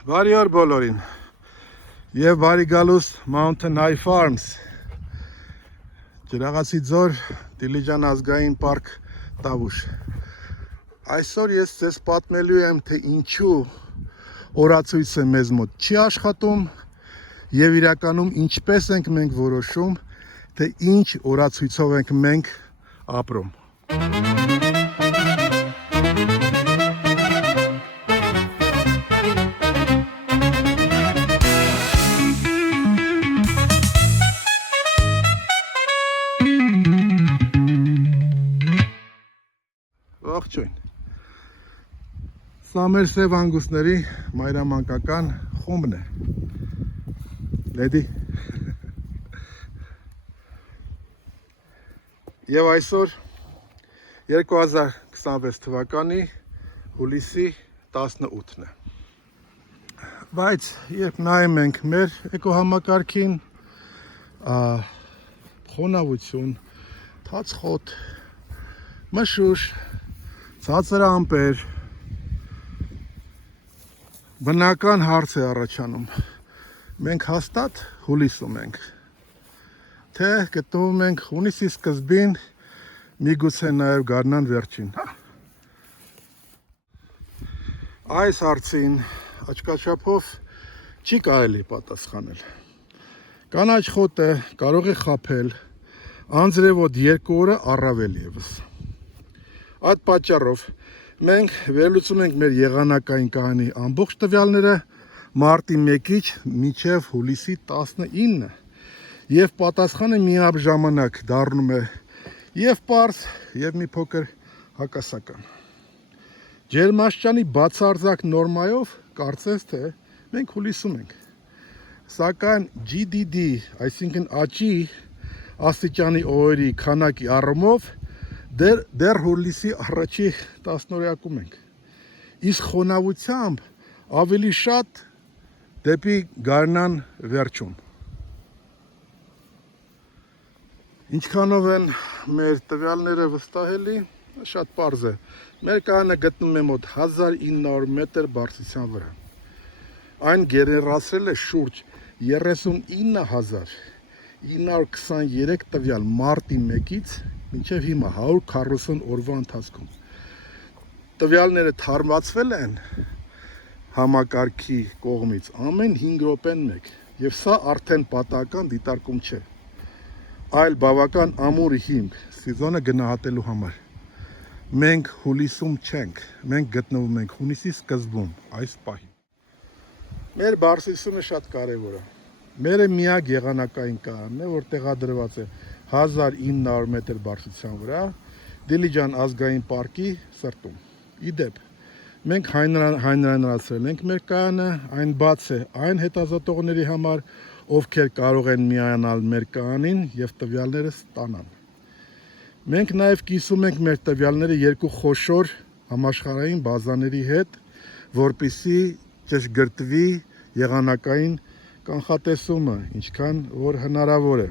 Բարի օր բոլորին եւ բարի գալուս Mountain High Farms Ջրաղացի ձոր Դիլիջան ազգային պարկ Տավուշ Այսօր ես ձեզ պատմելու եմ թե ինչու օրացույցը մեզ մոտ չի աշխատում եւ իրականում ինչպես ենք մենք որոշում թե ինչ օրացույցով ենք մենք ապրում Ողջույն Սա մեր սև անգուսների մայրամանկական խումբն է Լեդի Եվ այսօր 2026 թվականի հուլիսի 18-ն է Բայց երբ նայում ենք մեր էկոհամակարգին խոնավություն, թացխոտ, մշուշ Ցածր ամպեր բնական հարց է առաջանում մենք հաստատ հուլիսում ենք թե գտնվում ենք հունիսի սկզբին միգուցե նաև գարնան վերջին այս հարցին աչքաչափով չի կարելի պատասխանել կանաչ խոտը կարող է խաբել անձրևոտ 2 օրը առավել ևս Այդ պատճառով մենք վերլուծում ենք մեր եղանակային կայանի ամբողջ տվյալները մարտի 1-ից մինչև հուլիսի 19 եւ պատասխանը միաժամանակ դառնում է եւ պարզ եւ մի փոքր հակասական Ջերմաստիճանի բացարձակ նորմայով կարծես թե մենք հուլիսում ենք Սակայն GDD, այսինքն աճի աստիճանի օրերի քանակի առումով Դեռ հուլիսի առաջի 10-օրյակում ենք Իսկ խոնավությամբ ավելի շատ դեպի գարնան վերջում Ինչքանով են մեր տվյալները վստահելի շատ պարզ է Մեր կայանը գտնվում է մոտ 1900 մետր բարձրության վրա Այն գեներացրել է շուրջ 39923 տվյալ մարտի 1-ից մինչև հիմա 140 օրվա ընթացքում Տվյալները թարմացվել են համակարգի կողմից ամեն 5 րոպեն մեկ եւ սա արդեն պատահական դիտարկում չէ այլ բավական ամուր հիմք սեզոնը գնահատելու համար Մենք հուլիսում չենք մենք գտնվում ենք հունիսի սկզբում այս պահին Մեր բարձրությունը շատ կարեւոր է Մերը միակ եղանակային կայանն է որ տեղադրված է 1900 մետր բարձրության վրա Դիլիջան ազգային պարկի սրտում Իդեպ մենք հայնրանացրել ենք մեր կայանը այն բաց է այն հետազոտողների համար ովքեր կարող են միանալ մեր կայանին եւ տվյալները ստանան Մենք նաեւ կիսում ենք մեր տվյալները երկու խոշոր համաշխարհային բազաների հետ որպեսզի ճշգրտվի եղանակային կանխատեսումը ինչքան որ հնարավոր է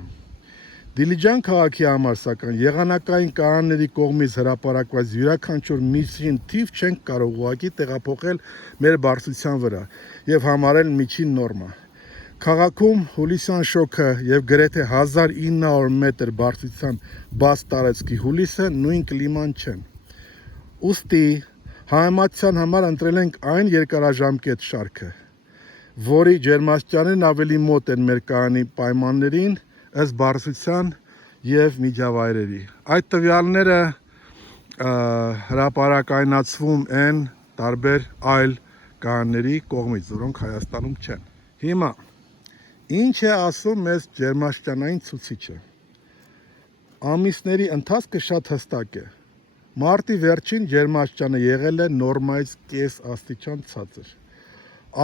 Դիլիջան քաղաքի համար սակայն եղանակային կայանների կողմից հրապարակված յուրաքանչյուր միջին թիվ չենք կարող ուղղակի տեղափոխել մեր բարձրության վրա եւ համարել միջին նորմա Քաղաքում հուլիսյան շոկը եւ գրեթե 1900 մետր բարձրության բաց տարածքի հուլիսը նույն կլիման չեն Ուստի համեմատության համար ընտրել ենք այն երկարաժամկետ շարքը որի ջերմաստիճաններն ավելի մոտ են մեր կայանի պայմաններին ըստ բարձրության եւ միջավայրերի Այդ տվյալները հրապարակայնացվում են տարբեր այլ կայանների կողմից որոնք Հայաստանում չեն Հիմա ինչ է ասում մեզ ջերմաստիճանային ցուցիչը Ամիսների ընթացքը շատ հստակ է Մարտի վերջին ջերմաստիճանը եղել է նորմայից կես աստիճան ցածր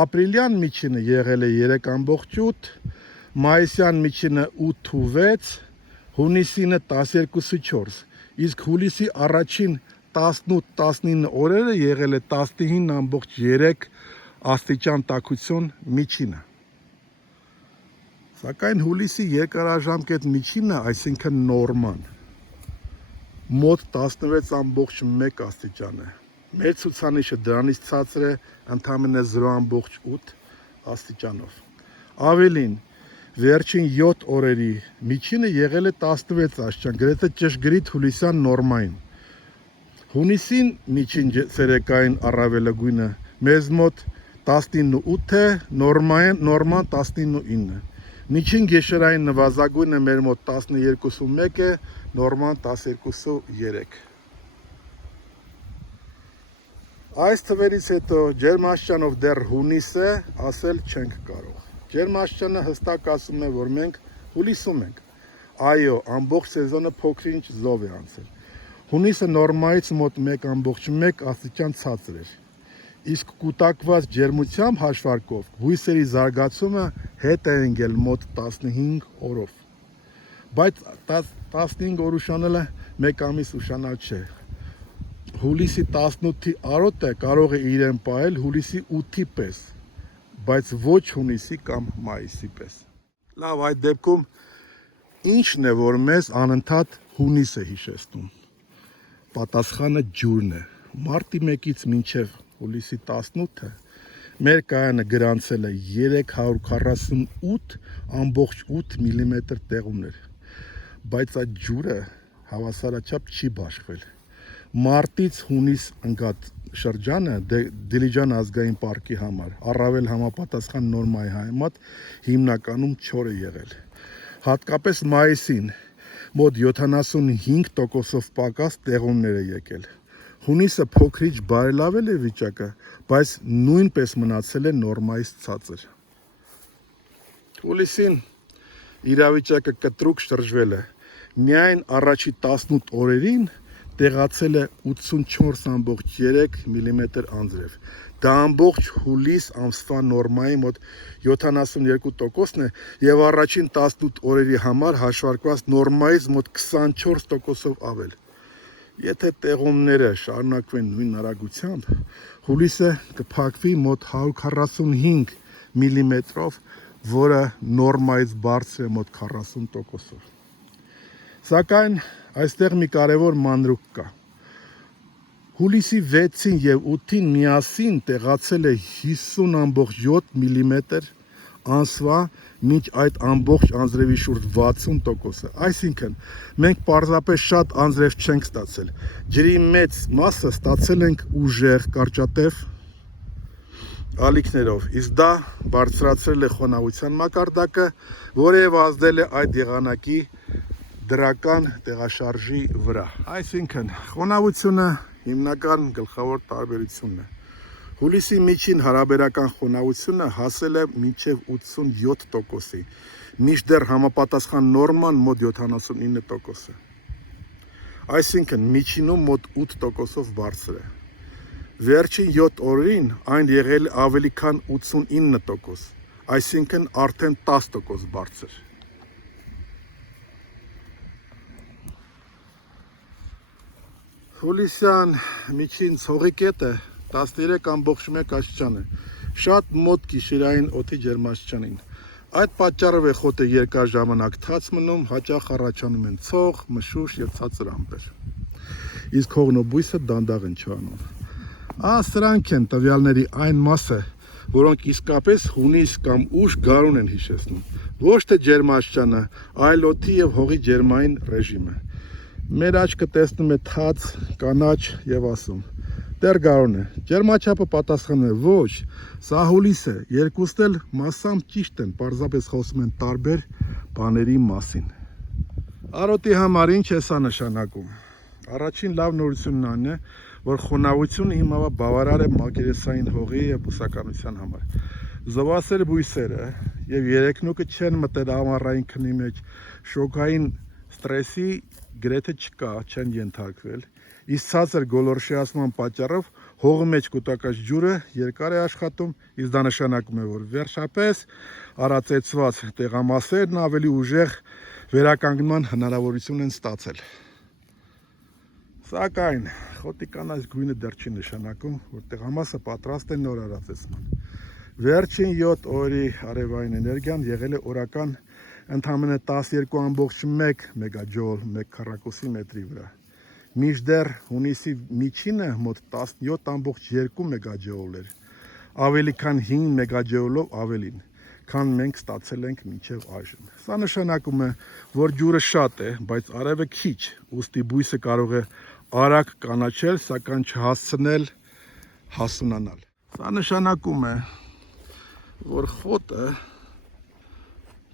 Ապրիլյան միջինը եղել է 3.8 Մայիսյան միջինը 8.6 Հունիսինը 12.4 Իսկ հուլիսի առաջին 18-19 օրերը եղել է 19.3 աստիճան տաքություն միջինը Սակայն հուլիսի երկարաժամկետ միջինը, այսինքն նորման, մոտ 16.1 աստիճան է Մեր ցուցանիշը դրանից ցածր է ընդամենը 0.8 աստիճանով։ Ավելին, վերջին 7 օրերի միջինը եղել է 16 աստիճան, գրեթե ճշգրիտ հուլիսյան նորմային։ Հունիսին միջին ցերեկային առավելագույնը մեզ մոտ 19.8 է, նորման 19.9։ Միջին գիշերային նվազագույնը մեր մոտ 12.1 է, նորման 12.3։ Այս թվերից հետո ջերմաստիճանով դեռ հունիս է, ասել չենք կարող։ Ջերմաստիճանը հստակ ասում է, որ մենք հուլիսում ենք։ Այո, ամբողջ սեզոնը փոքր-ինչ զով է անցել։ Հունիսը նորմայից մոտ 1.1 աստիճան ցածր էր։ Իսկ կուտակված ջերմությամբ հաշվարկով բույսերի զարգացումը հետ է ընկել մոտ 15 օրով։ Բայց 15 օր ուշանալը մեկ ամիս ուշանալ չէ։ Հուլիսի 18-ի արոտը կարող է իրեն պահել հուլիսի 8-ի պես, բայց ոչ հունիսի կամ մայիսի պես։ Լավ, այդ դեպքում ինչն է, որ մեզ անընդհատ հունիս է հիշեցնում։ Պատասխանը ջուրն է։ Մարտի 1-ից մինչև հուլիսի 18-ը մեր կայանը գրանցել է 348.8 մմ տեղումներ, բայց այդ ջուրը հավասարաչափ չի բաշխվել։ Մարտից հունիս ընկած շրջանը Դիլիջան ազգային պարկի համար առավել համապատասխան նորմայի համեմատ հիմնականում չոր է եղել։ Հատկապես մայիսին մոտ 75%-ով պակաս տեղումներ է եկել։ Հունիսը փոքրիչ բարելավել է վիճակը, բայց նույնպես մնացել է նորմայից ցածր։ Հուլիսին իրավիճակը կտրուկ շրջվել է։ Միայն առաջի 18 օրերին տեղացել է 84.3 մմ անձրև։ Դա ամբողջ հուլիս ամսվա նորմայի մոտ 72%-ն է եւ առաջին 18 օրերի համար հաշվարկված նորմայից մոտ 24%-ով ավել։ Եթե տեղումները շարունակվեն նույն արագությամբ, հուլիսը կփակվի մոտ 145 մմ-ով, որը նորմայից բարձր է մոտ 40%-ով։ Սակայն այստեղ մի կարևոր մանրուք կա։ Հուլիսի 6-ին եւ 8-ին միասին տեղացել է 50.7 մմ անսվա, մինչ այդ ամբողջ անձրևի շուրջ 60%-ը։ Այսինքն, մենք պարզապես շատ անձրև չենք ստացել։ Ջրի մեծ մասը ստացել ենք ուժեղ, կարճատև ալիքներով, իսկ դա բարձրացրել է խոնավության մակարդակը, որը եւ ազդել է այդ եղանակի դրական տեղաշարժի վրա։ Այսինքն, խոնավությունը հիմնական գլխավոր տարբերությունն է։ Հուլիսի միջին հարաբերական խոնավությունը հասել է մինչև 87%-ի, մինչդեռ համապատասխան նորման մոտ 79%-ը։ Այսինքն, միջինում մոտ 8%-ով բարձր է։ Վերջին 7 օրերին այն եղել ավելի քան 89%, այսինքն արդեն 10% բարձր։ Հուլիսյան միջին ցողի կետը 13.1 աստիճան է, շատ մոտ գիշերային օդի ջերմաստիճանին։ Այդ պատճառով է խոտը երկար ժամանակ թաց մնում, հաճախ առաջանում են ցող, մշուշ եւ ցածր ամպեր։ Իսկ հողնոբույսը դանդաղ են չանում։ Սրանք են տվյալների այն մասը, որոնք իսկապես հունիս կամ ուշ գարուն են հիշեցնում։ Ոչ թե ջերմաստիճանը, այլ օդի եւ հողի ջերմային ռեժիմը։ Մեր աչքը տեսնում է թաց, կանաչ եւ ասում. դեռ գարուն է։ Ջերմաչափը պատասխանում է. ոչ, սա հուլիս է։ Երկուսն էլ մասամբ ճիշտ են, պարզապես խոսում են տարբեր բաների մասին։ Արոտի համար ինչ է սա նշանակում։ Առաջին լավ նորությունն այն է, որ խոնավությունը հիմա բավարար է մակերեսային հողի եւ բուսականության համար։ Զովասեր բույսերը եւ երեքնուկը չեն մտել ամառային քնի մեջ, շոկային ստրեսի գրեթե չկա, չեն ենթարկվել։ Իսկ ցածր գոլորշիացման պատճառով հողի մեջ կուտակած ջուրը երկար է աշխատում, իսկ դա նշանակում է, որ վերջապես արածեցված տեղամասերն ավելի ուժեղ վերականգնման հնարավորություն են ստացել։ Սակայն խոտի կանաչ գույնը դեռ չի նշանակում, որ տեղամասը պատրաստ է նոր արածեցման։ Վերջին 7 օրի արևային էներգիան եղել է օրական ընդամենը 12.1 մեգաջոուլ 1 քառակուսի մետրի վրա։ մինչդեռ հունիսի միջինը մոտ 17.2 մեգաջաուլ էր, ավելի քան 5 մեգաջաուլով ավելին, քան մենք ստացել ենք մինչև այժմ։ Սա նշանակում է, որ ջուրը շատ է, բայց արևը քիչ, ուստի բույսը կարող է արագ կանաչել, սակայն չհասցնել հասունանալ։ Սա նշանակում է, որ խոտը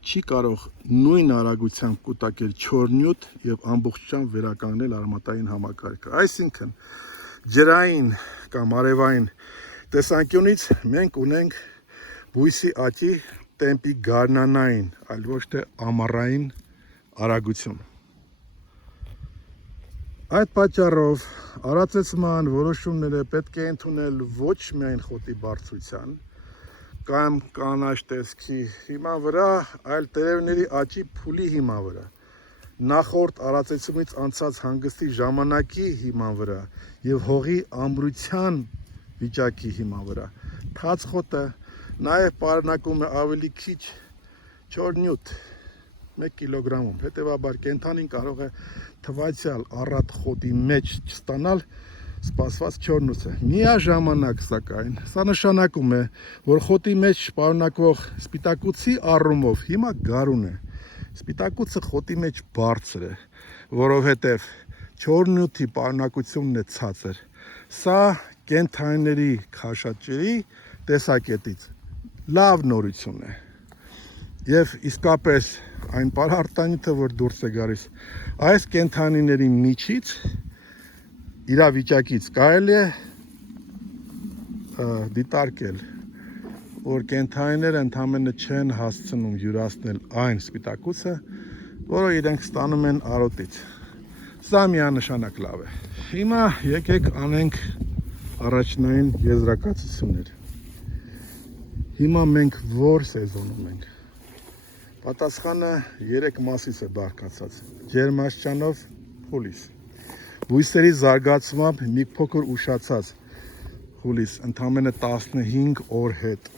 չի կարող նույն արագությամբ կուտակել չոր նյութ եւ ամբողջությամբ վերականգնել արմատային համակարգը։ Այսինքն ջրային կամ արևային տեսանկյունից մենք ունենք բույսի աճի տեմպի գարնանային, այլ ոչ թե ամառային արագություն։ Այդ պատճառով արածեցման որոշումները պետք է ընդունել ոչ միայն խոտի բարձրության կամ կանաչ տեսքի հիման վրա, այլ տերևների աճի փուլի հիման վրա, նախորդ արածեցումից անցած հանգստի ժամանակի հիման վրա եւ հողի ամրության վիճակի հիման վրա։ Թաց խոտը նաեւ պարունակում է ավելի քիչ չոր նյութ 1 կիլոգրամում, հետեւաբար կենդանին կարող է թվացial առատ խոտի մեջ չստանալ սպասված չորնուցը։ Միաժամանակ սակայն սա նշանակում է, որ խոտի մեջ պարունակվող սպիտակուցի առումով հիմա գարուն է։ Սպիտակուցը խոտի մեջ բարձր է, որովհետև չորնյութի պարունակությունն է ցածր։ Սա կենդանիների քաշաճերի տեսակետից լավ նորություն է։ Եվ իսկապես այն պարարտանյութը, որ դուրս է գալիս այս կենդանիների միջից իրավիճակից կարելի է դիտարկել, որ կենդանիները ընդամենը չեն հասցնում յուրացնել այն սպիտակուցը, որը իրենք ստանում են արոտից։ Սա միանշանակ լավ է։ Հիմա եկեք անենք առաջնային եզրակացություններ։ Հիմա մենք որ սեզոնում ենք։ Պատասխանը 3 մասից է բաղկացած՝ ջերմաստիճանով, հուլիս։ Բույսերի զարգացմամբ մի փոքր ուշացած հուլիս, ընդամենը 15 օր հետ։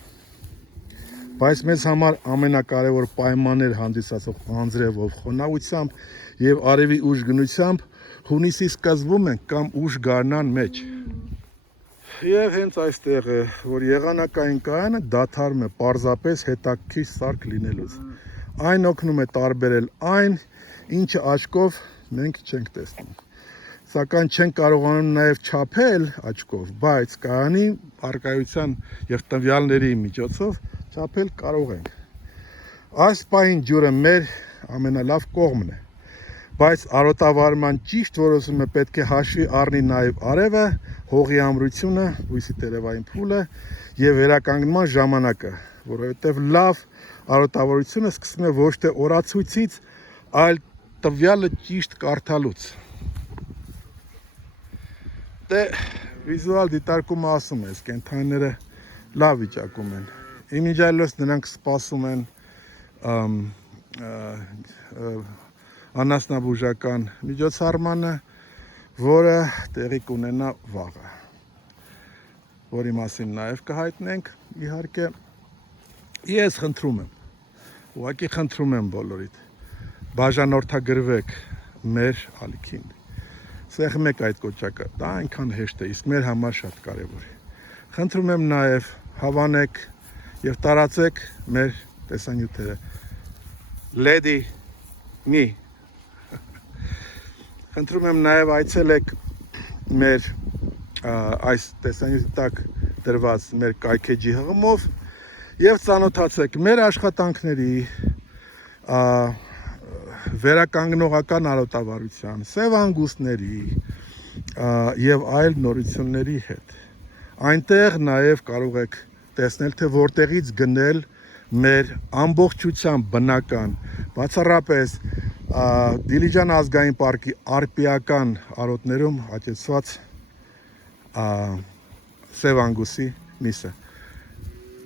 Բայց մեզ համար ամենակարևոր պայմաններ հանդիսացող անձրևով խոնավությամբ եւ արևի ուժ գնությամբ հունիսի սկզբում ենք կամ ուժ գարնան մեջ։ Եվ հենց այստեղ է, որ եղանակային կայանը դադարում է պարզապես հետաքրքիր սարք լինելուց։ Այն օգնում է տարբերել այն, ինչը աչքով մենք չենք տեսնում։ Սակայն չենք կարողանում նաև չափել աչքով, բայց կայանի առկայության եւ տվյալների միջոցով չափել կարող ենք։ Այս պահին ջուրը մեր ամենալավ կողմն է, բայց արոտավարման ճիշտ որոշումը պետք է հաշվի առնի նաև արևը, հողի ամրությունը, բույսի տերևային փուլը եւ վերականգնման ժամանակը, որովհետեւ լավ արոտավարությունը սկսվում է ոչ թե օրացույցից, այլ տվյալը ճիշտ կարդալուց։ Դե վիզուալ դիտարկումը ասում է, կենդանիները լավ վիճակում են։ Իմիջիայլոց նրանք սպասում են անասնաբուժական միջոցառմանը, որը տեղի կունենա վաղը, որի մասին նաև կհայտնենք, իհարկե։ Ես խնդրում եմ, ուղղակի խնդրում եմ բոլորիդ, բաժանորդագրվեք մեր ալիքին։ Սեղմեք այդ կոճակը, դա այնքան հեշտ է, իսկ մեր համար շատ կարևոր է։ Խնդրում եմ նաև հավանեք եւ տարածեք մեր տեսանյութերը։ Lady me։ Խնդրում եմ նաև այցելեք մեր այս տեսանյութի տակ դրված մեր կայքեջի հղումով եւ ծանոթացեք մեր աշխատանքների վերականգնողական արոտավարության, սև անգուստների եւ այլ նորությունների հետ։ Այնտեղ նաև կարող եք տեսնել, թե որտեղից գնել մեր ամբողջությամբ բնական, բացառապես Դիլիջան ազգային պարկի արպիական արոտներում աճեցված սև անգուսի միսը։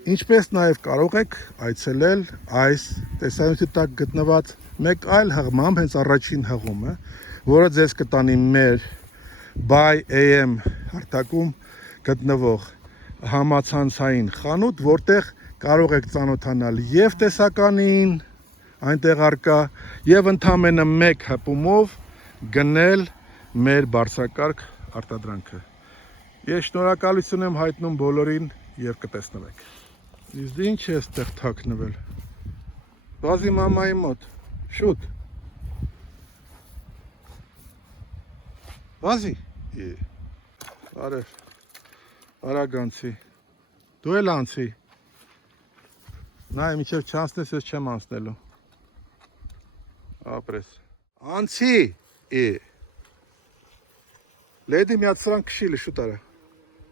Ինչպես նաև կարող եք այցելել այս տեսանյութի տակ գտնված մեկ այլ հղմամբ, հենց առաջին հղումը, որը ձեզ կտանի մեր Buy AM հարթակում գտնվող համացանցային խանութ, որտեղ կարող եք ծանոթանալ եւ տեսականին, այնտեղ արկա, եւ ընդամենը մեկ հպումով գնել մեր բարձրակարգ արտադրանքը։ Ես շնորհակալություն եմ հայտնում բոլորին եւ կտեսնվեք։ Իսկ ինչ է այստեղ թաքնվել։ Բազի մամայի մոտ։ Շուտ։ Բազի։ Արև։ Արագանցի։ Դու էլ անցի։ Նայ, միջև չանցնես, ես չեմ անցնելու։ Ապրես։ Անցի։ Լեդի միած սրան քշիլը շուտ արա։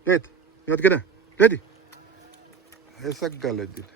Լեդ, միատ գնա։ Լեդի։ Հեսա գա լեդին։